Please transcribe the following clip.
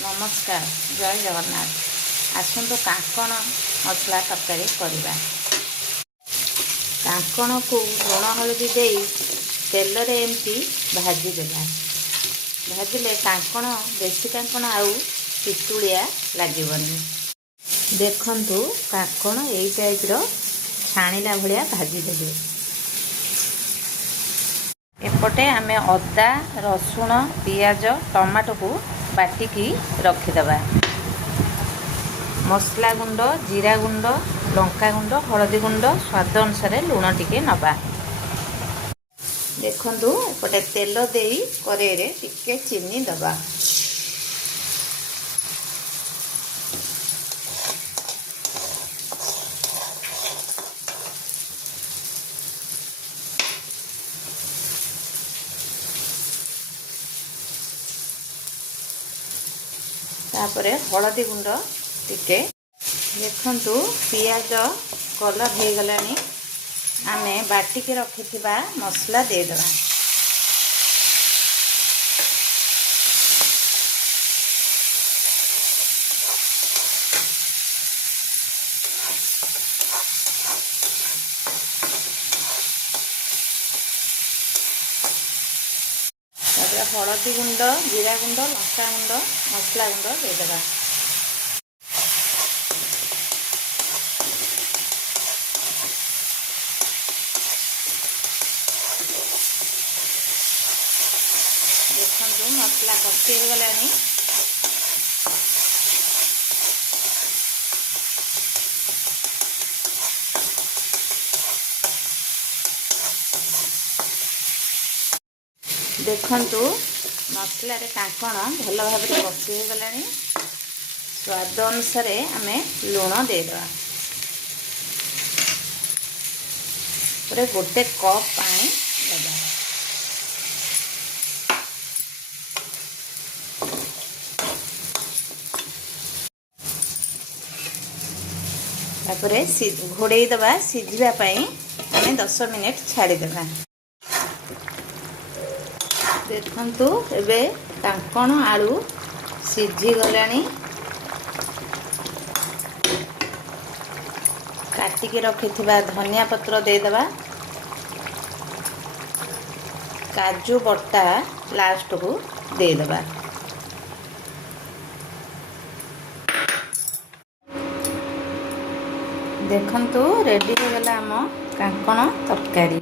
नमस्कार जय जगन्नाथ। आसतु कांकण मसला तरकारी करवा। कांकण को लुण हलदी दे तेल रे एमती भाजीदेला। भाजिले कांकण देशी कांकण आउ पितुलिया लागबनी। देखंतु कांकण एई टाइप रो छाणीला भलिया भाजीदेबे। एपटे आमे अदा रसुण पियाज टमाटो को बाटिकी रखिदबा। मसला गुंड जीरा गुंड लंका गुंड हलदी गुंड स्वाद अनुसार लुण टिके नबा। देखंतु एपटे तेल देई करेई रे टिके चीनी दबा। तापरे हलदी गुंड टिके। देखंतु पियाज कलर हो गलानी। आमे बाटिके रखिथिबा मसला दे देबा। तापरे हलदी गुंड जीरा गुंड लंका गुंड मसला गुंड दे देबा। देखंतु मसला कषि हो गलानी। देखंतु मसला रे कांकण भल भाव में कषि हो गलानी। स्वाद अनुसार आमे लुण दे देबा। पूरे गोटे कप पानी देबा। तापरे घोड़े दबा सिझिबा पई आमे 10 मिनिट छाड़ी देबा। देखंतु एबे कांकण आलू सिझी गलानी। काटिके रखिथिबा धनिया पत्र दे देबा। काजू बट्टा लास्ट को दे देबा। देखंतु रेडी हो गला हम कांकण तरकारी।